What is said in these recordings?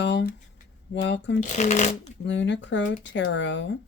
y'all. Welcome to Lunar Crow Tarot.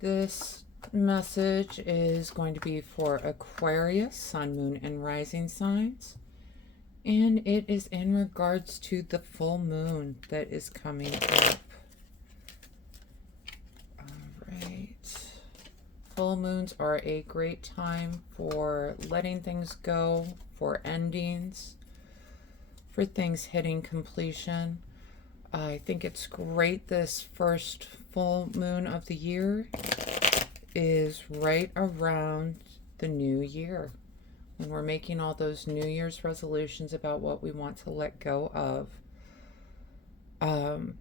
This message is going to be for Aquarius, Sun, Moon, and Rising signs. And it is in regards to the full moon that is coming up. Alright. Full moons are a great time for letting things go, for endings, for things hitting completion. I think it's great this first full moon of the year is right around the new year, when we're making all those New Year's resolutions about what we want to let go of.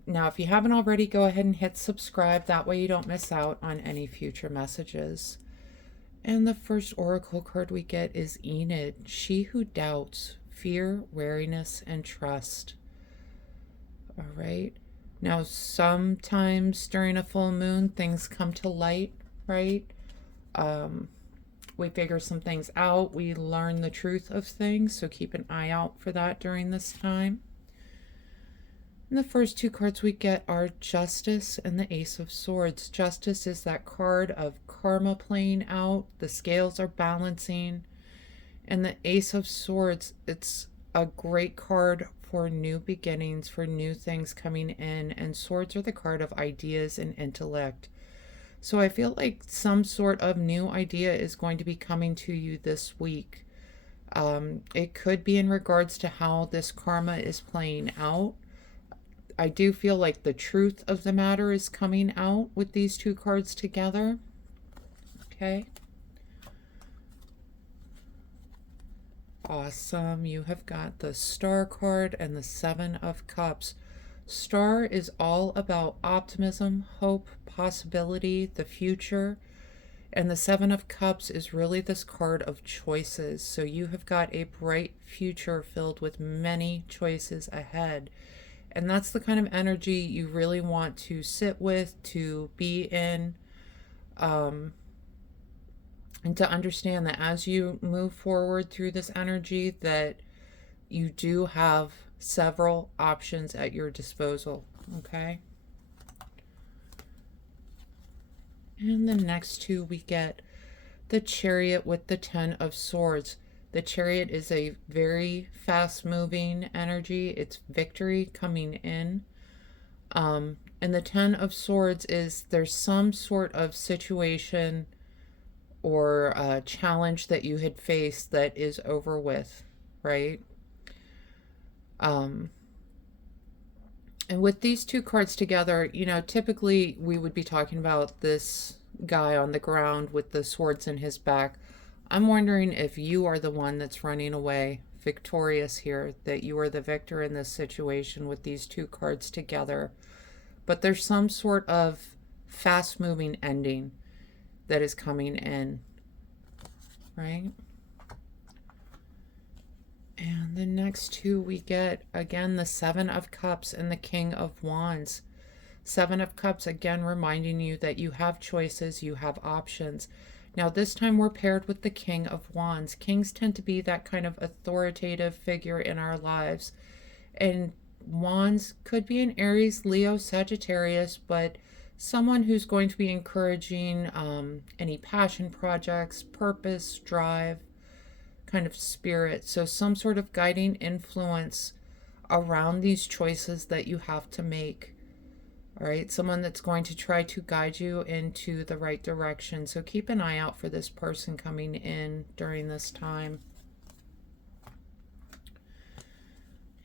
Now, if you haven't already, go ahead and hit subscribe. That way you don't miss out on any future messages. And the first oracle card we get is Enid, she who doubts, fear, wariness, and trust. All right. Now, sometimes during a full moon, things come to light, right? We figure some things out. We learn the truth of things. So keep an eye out for that during this time. And the first two cards we get are Justice and the Ace of Swords. Justice is that card of karma playing out. The scales are balancing. And the Ace of Swords, it's a great card for new beginnings, for new things coming in. And swords are the card of ideas and intellect. So I feel like some sort of new idea is going to be coming to you this week. It could be in regards to how this karma is playing out. I do feel like the truth of the matter is coming out with these two cards together. Okay. Awesome. You have got the Star card and the Seven of Cups. Star is all about optimism, hope, possibility, the future. And the Seven of Cups is really this card of choices. So you have got a bright future filled with many choices ahead. And that's the kind of energy you really want to sit with, to be in, and to understand that as you move forward through this energy, that you do have several options at your disposal, okay? And the next two, we get the Chariot with the Ten of Swords. The Chariot is a very fast-moving energy. It's victory coming in. And the Ten of Swords is there's some sort of situation or a challenge that you had faced that is over with, right? And with these two cards together, you know, typically we would be talking about this guy on the ground with the swords in his back. I'm wondering if you are the one that's running away victorious here, that you are the victor in this situation with these two cards together. But there's some sort of fast-moving ending that is coming in, right? And the next two we get, again, the Seven of Cups and the King of Wands. Seven of Cups, again, reminding you that you have choices, you have options. Now, this time we're paired with the King of Wands. Kings tend to be that kind of authoritative figure in our lives. And Wands could be an Aries, Leo, Sagittarius, but someone who's going to be encouraging any passion projects, purpose, drive, kind of spirit. So some sort of guiding influence around these choices that you have to make. All right, someone that's going to try to guide you into the right direction. So keep an eye out for this person coming in during this time.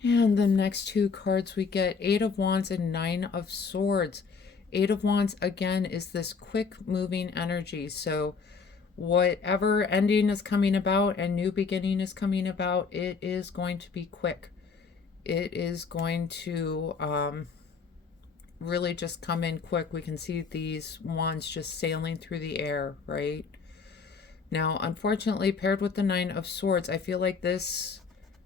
And the next two cards we get, Eight of Wands and Nine of Swords. Eight of Wands, again, is this quick moving energy. So whatever ending is coming about and new beginning is coming about, it is going to be quick. It is going to really just come in quick. We can see these wands just sailing through the air, right? Now, unfortunately, paired with the Nine of Swords, I feel like this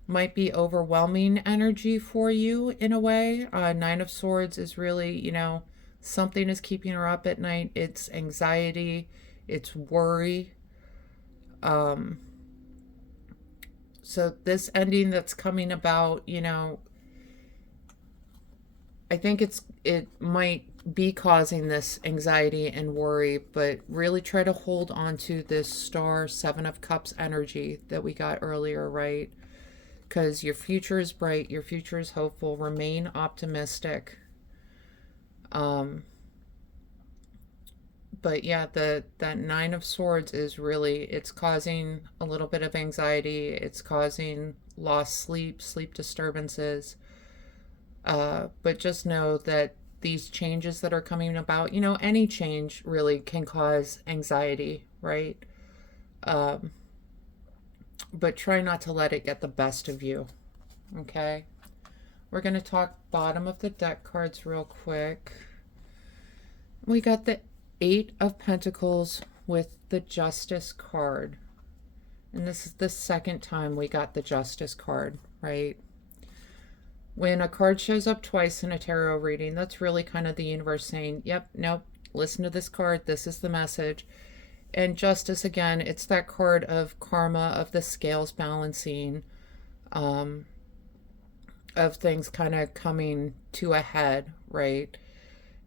might be overwhelming energy for you in a way. Nine of Swords is really, you know, something is keeping her up at night. It's anxiety, it's worry. So this ending that's coming about, you know, I think it might be causing this anxiety and worry, but really try to hold on to this star 7 of Cups energy that we got earlier, right? Because your future is bright, your future is hopeful. Remain optimistic. But yeah, that 9 of Swords is really, it's causing a little bit of anxiety. It's causing lost sleep, sleep disturbances. But just know that these changes that are coming about, any change really can cause anxiety, right? But try not to let it get the best of you, okay? We're going to talk bottom of the deck cards real quick. We got the 8 of Pentacles with the Justice card. And this is the second time we got the Justice card, right? When a card shows up twice in a tarot reading, that's really kind of the universe saying, yep, nope, listen to this card. This is the message. And Justice, again, it's that card of karma, of the scales balancing, of things kind of coming to a head, right?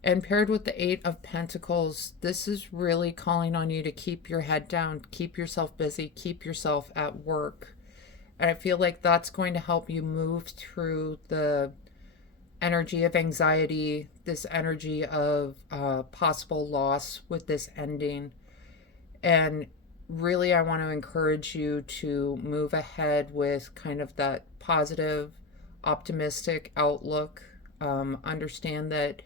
And paired with the 8 of Pentacles, this is really calling on you to keep your head down, keep yourself busy, keep yourself at work. And I feel like that's going to help you move through the energy of anxiety, this energy of possible loss with this ending. And really, I want to encourage you to move ahead with kind of that positive, optimistic outlook. Understand that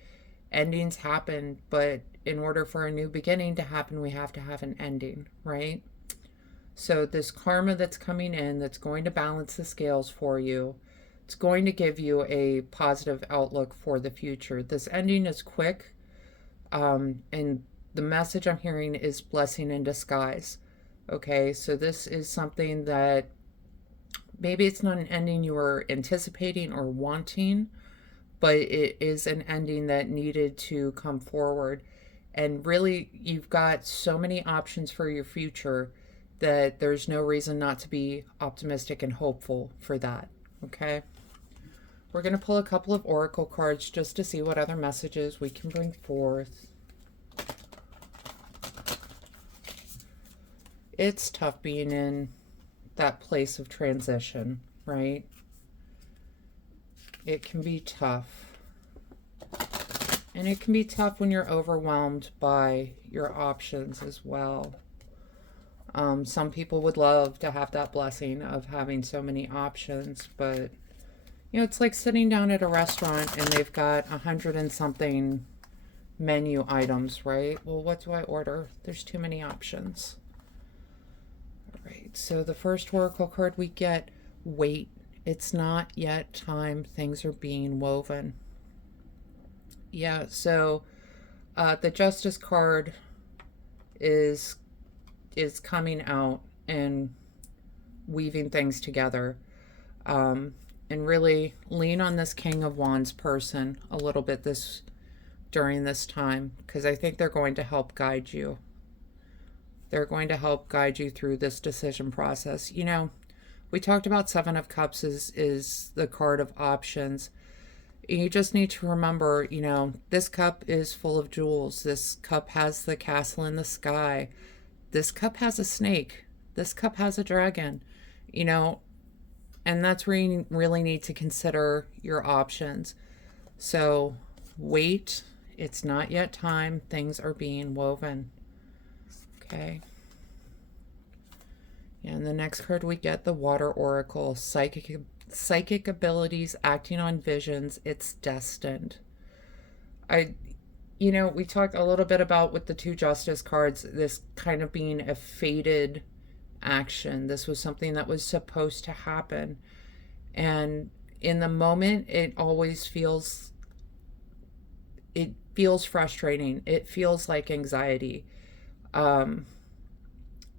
endings happen, but in order for a new beginning to happen, we have to have an ending, right? So this karma that's coming in, that's going to balance the scales for you, it's going to give you a positive outlook for the future. This ending is quick, and the message I'm hearing is blessing in disguise. Okay, so this is something that maybe it's not an ending you were anticipating or wanting, but it is an ending that needed to come forward. And really, you've got so many options for your future that there's no reason not to be optimistic and hopeful for that, okay? We're going to pull a couple of oracle cards just to see what other messages we can bring forth. It's tough being in that place of transition, right? It can be tough. And it can be tough when you're overwhelmed by your options as well. Some people would love to have that blessing of having so many options, but it's like sitting down at a restaurant and they've got 100 and something menu items, right? Well, what do I order? There's too many options. All right, so the first oracle card we get, wait. It's not yet time. Things are being woven. Yeah, so the Justice card is coming out and weaving things together. And really lean on this King of Wands person a little bit during this time, because I think they're going to help guide you. They're going to help guide you through this decision process. We talked about 7 of Cups is the card of options. You just need to remember, this cup is full of jewels. This cup has the castle in the sky. This cup has a snake. This cup has a dragon, and that's where you really need to consider your options. So wait, it's not yet time. Things are being woven. Okay. And the next card we get, the Water Oracle, psychic abilities, acting on visions, it's destined. We talked a little bit about with the 2 Justice cards, this kind of being a fated action. This was something that was supposed to happen. And in the moment, it feels frustrating. It feels like anxiety.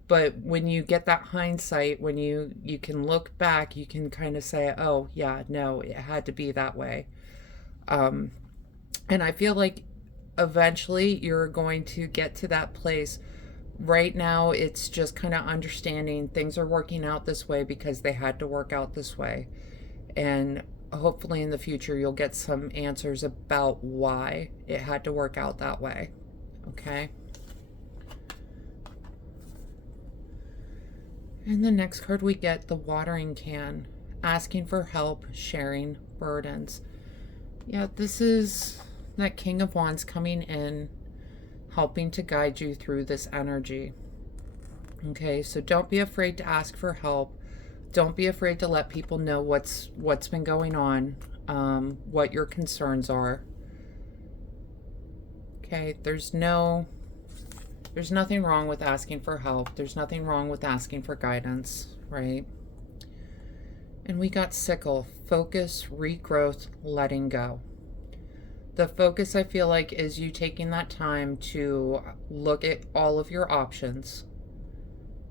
But when you get that hindsight, when you can look back, you can kind of say, oh, yeah, no, it had to be that way. And I feel like eventually you're going to get to that place. Right now, it's just kind of understanding things are working out this way because they had to work out this way. And hopefully in the future you'll get some answers about why it had to work out that way. Okay? And the next card we get, the watering can, asking for help, sharing burdens. Yeah, this is that King of Wands coming in, helping to guide you through this energy. Okay, so don't be afraid to ask for help. Don't be afraid to let people know what's been going on, what your concerns are. Okay, there's nothing wrong with asking for help. There's nothing wrong with asking for guidance, right? And we got sickle, focus, regrowth, letting go. The focus, I feel like, is you taking that time to look at all of your options,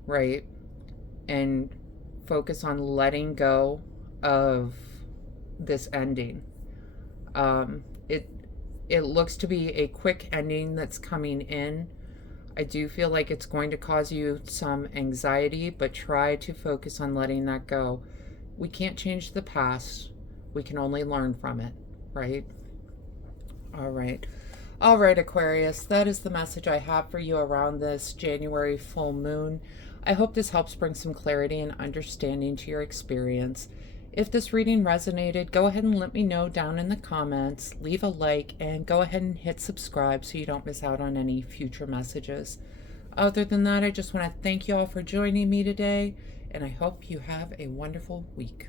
right? And focus on letting go of this ending. It looks to be a quick ending that's coming in. I do feel like it's going to cause you some anxiety, but try to focus on letting that go. We can't change the past. We can only learn from it, right? All right. All right, Aquarius, that is the message I have for you around this January full moon. I hope this helps bring some clarity and understanding to your experience. If this reading resonated, go ahead and let me know down in the comments, leave a like, and go ahead and hit subscribe so you don't miss out on any future messages. Other than that, I just want to thank you all for joining me today, and I hope you have a wonderful week.